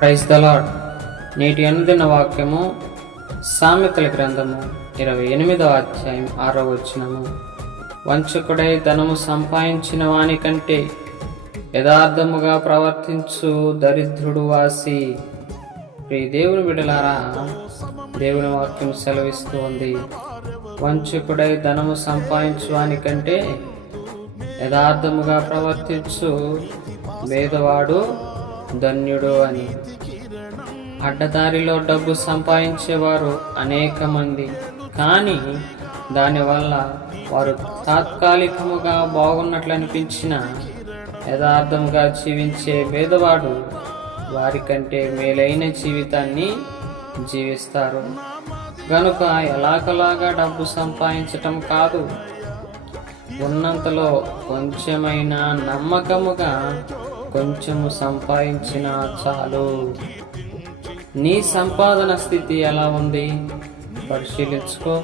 Praise the lord నేటి అనుదిన వాక్యము సామెతల గ్రంథము ఇరవై ఎనిమిదవ అధ్యాయం ఆరో వచ్చినము వంచకుడై ధనము సంపాదించిన వాని కంటే యథార్థముగా ప్రవర్తించు దరిద్రుడు వాసి. ప్రియ దేవుని బిడలారా దేవుని వాక్యం సెలవిస్తూ ఉంది. వంచకుడై ధనము సంపాదించు వాని కంటే యథార్థముగా ప్రవర్తించు వేదవాడు ధన్యుడు అని. అడ్డదారిలో డబ్బు సంపాదించేవారు అనేక మంది కానీ దానివల్ల వారు తాత్కాలికముగా బాగున్నట్లు అనిపించిన యథార్థంగా జీవించే పేదవాడు వారికంటే మేలైన జీవితాన్ని జీవిస్తారు. గనుక ఎలాగలాగా డబ్బు సంపాదించటం కాదు. ఉన్నంతలో కొంచెమైనా నమ్మకముగా కొంచెము సంపాదించినా చాలు. నీ సంపాదన స్థితి ఎలా ఉంది? పరిశీలించుకో.